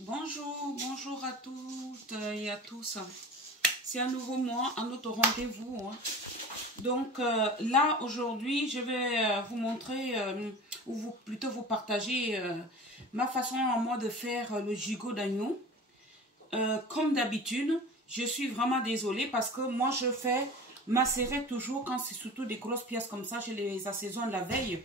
Bonjour à toutes et à tous. C'est un nouveau mois, un autre rendez-vous. Donc là, aujourd'hui, je vais vous montrer, ou plutôt vous partager ma façon à moi de faire le gigot d'agneau. Comme d'habitude, je suis vraiment désolée parce que moi, je fais macérer toujours quand c'est surtout des grosses pièces comme ça. Je les assaisonne la veille.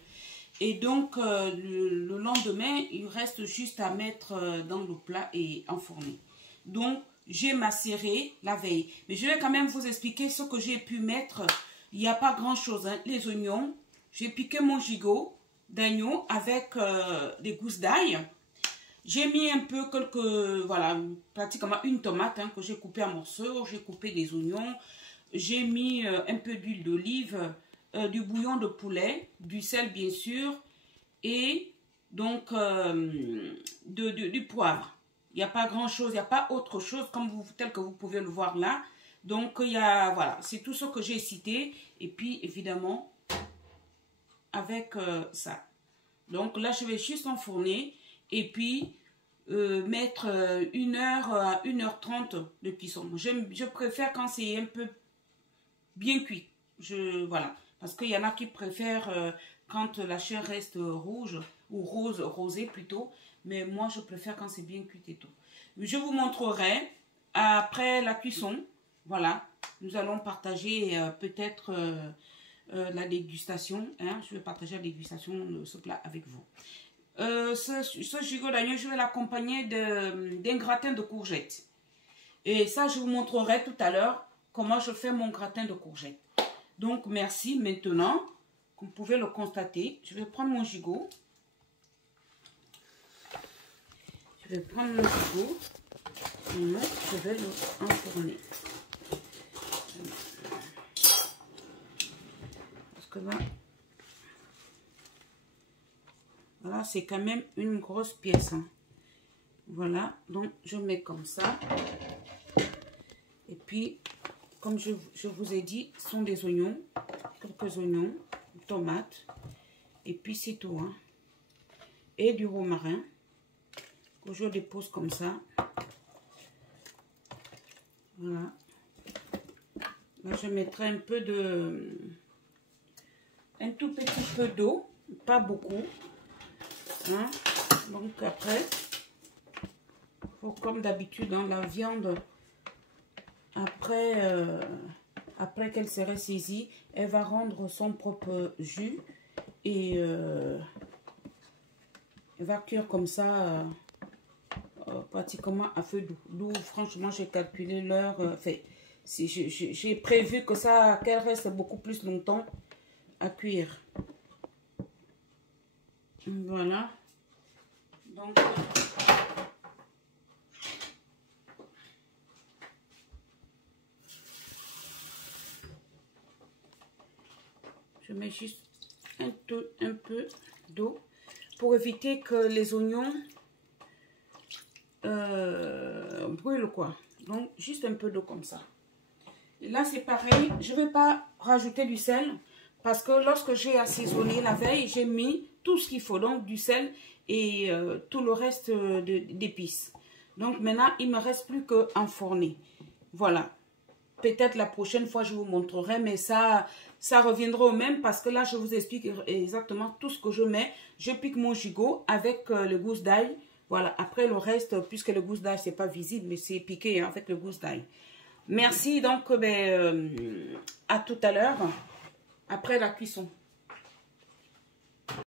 Et donc, le lendemain, il reste juste à mettre dans le plat et enfourner. Donc, j'ai macéré la veille. Mais je vais quand même vous expliquer ce que j'ai pu mettre. Il n'y a pas grand-chose. Hein. Les oignons, j'ai piqué mon gigot d'agneau avec des gousses d'ail. J'ai mis un peu voilà, pratiquement une tomate que j'ai coupée en morceaux. J'ai coupé des oignons. J'ai mis un peu d'huile d'olive. Du bouillon de poulet, du sel bien sûr, et donc du poivre. Il n'y a pas grand chose, il n'y a pas autre chose tel que vous pouvez le voir là. Donc il y a, voilà, c'est tout ce que j'ai cité, et puis évidemment avec ça. Donc là je vais juste enfourner et puis mettre 1 heure à 1h30 de cuisson. Je préfère quand c'est un peu bien cuit. Voilà. Parce qu'il y en a qui préfèrent quand la chair reste rouge ou rosée plutôt. Mais moi, je préfère quand c'est bien cuit et tout. Je vous montrerai après la cuisson. Voilà. Nous allons partager peut-être la dégustation. Hein. Je vais partager la dégustation de ce plat avec vous. Ce gigot d'agneau, je vais l'accompagner d'un gratin de courgettes. Et ça, je vous montrerai tout à l'heure comment je fais mon gratin de courgettes. Donc, merci. Maintenant, comme vous pouvez le constater, je vais prendre mon gigot. Je vais prendre mon gigot et je vais le enfourner. Parce que là, voilà, c'est quand même une grosse pièce. Hein. Voilà, donc je mets comme ça. Et puis, comme je vous ai dit, ce sont des oignons, quelques oignons, tomates, et puis c'est tout. Hein. Et du romarin, que je dépose comme ça. Voilà. Là, je mettrai un tout petit peu d'eau, pas beaucoup. Hein. Donc après, comme d'habitude, dans la viande, après qu'elle serait saisie, elle va rendre son propre jus et elle va cuire comme ça pratiquement à feu doux. D'où franchement j'ai calculé l'heure. J'ai prévu que qu'elle reste beaucoup plus longtemps à cuire. Voilà. Donc je mets juste un peu d'eau pour éviter que les oignons brûlent quoi. Donc juste un peu d'eau comme ça. Et là c'est pareil, je ne vais pas rajouter du sel parce que lorsque j'ai assaisonné la veille, j'ai mis tout ce qu'il faut, donc du sel et tout le reste d'épices. Donc maintenant il ne me reste plus qu'à enfourner. Voilà. Peut-être la prochaine fois, je vous montrerai, mais ça reviendra au même parce que là, je vous explique exactement tout ce que je mets. Je pique mon gigot avec le gousse d'ail. Voilà, après le reste, puisque le gousse d'ail, c'est pas visible, mais c'est piqué hein, avec le gousse d'ail. Merci, donc, à tout à l'heure, après la cuisson.